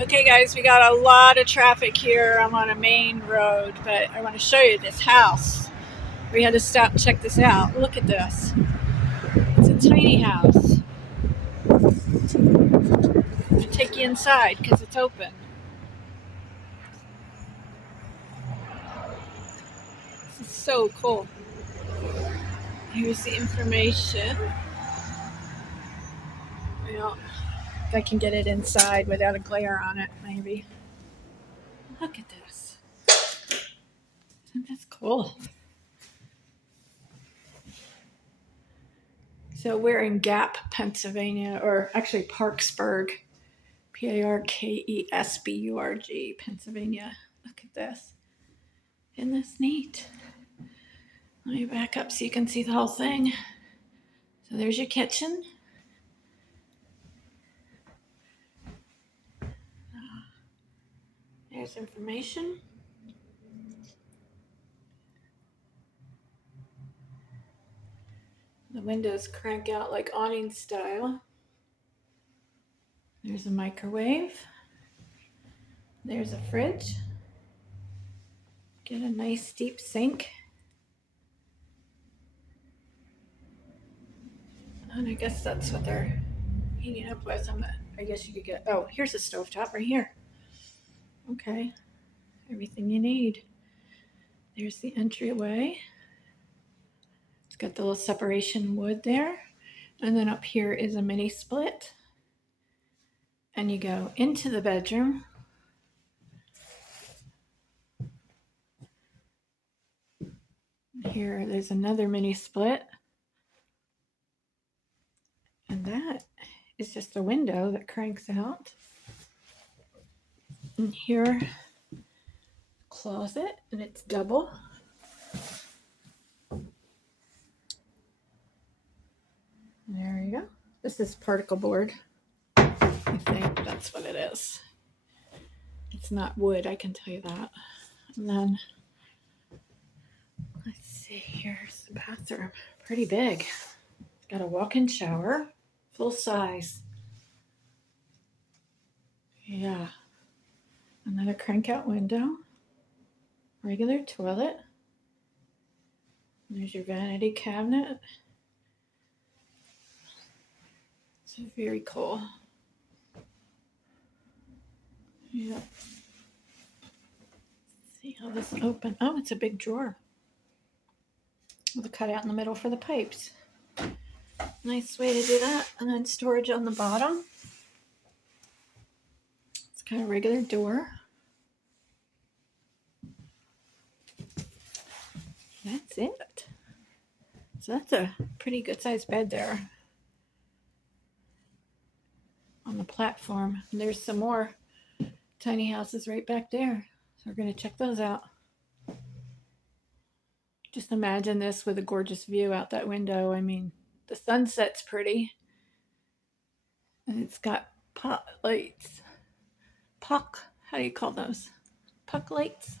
Okay, guys, we got a lot of traffic here. I'm on a main road, but I want to show you this house. We had to stop and check this out. Look at this. It's a tiny house. I'll take you inside because it's open. This is so cool. Here's the information. Well, if I can get it inside without a glare on it, maybe. Look at this. Isn't this cool? So we're in Gap, Pennsylvania, or actually Parksburg, Parkesburg, Pennsylvania. Look at this. Isn't this neat? Let me back up so you can see the whole thing. So there's your kitchen. There's information. The windows crank out like awning style. There's a microwave. There's a fridge. Get a nice deep sink. And I guess that's what they're heating up with. I guess you could get, oh, here's a stovetop right here. Okay, everything you need. There's the entryway. It's got the little separation wood there. And then up here is a mini split. And you go into the bedroom. Here, there's another mini split. And that is just a window that cranks out. And here, closet, and it's double. There you go. This is particle board. I think that's what it is. It's not wood, I can tell you that. And then, let's see, here's the bathroom. Pretty big. It's got a walk-in shower, full size. Yeah. Another crank out window. Regular toilet. There's your vanity cabinet. So very cool. Yeah. Let's see how this open. Oh, it's a big drawer with a cutout in the middle for the pipes. Nice way to do that. And then storage on the bottom. It's kind of regular door. That's it. So that's a pretty good sized bed there on the platform. And there's some more tiny houses right back there. So we're going to check those out. Just imagine this with a gorgeous view out that window. I mean, the sunset's pretty. And it's got pot lights. Puck, how do you call those? Puck lights?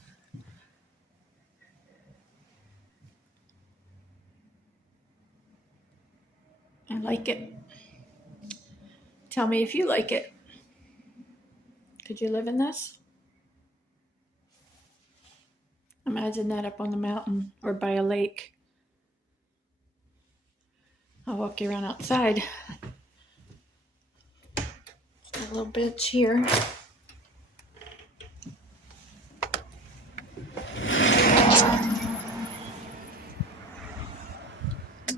I like it. Tell me if you like it. Could you live in this? Imagine that up on the mountain or by a lake. I'll walk you around outside. Just a little bench here.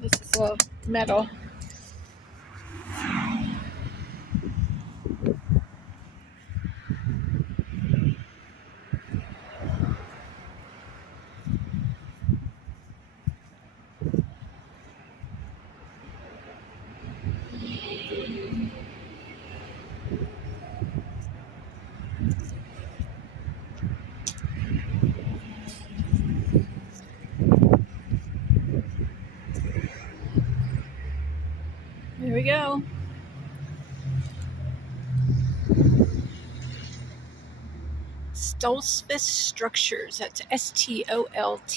This is all metal. There we go. Stoltzfus Structures. That's Stoltzfus.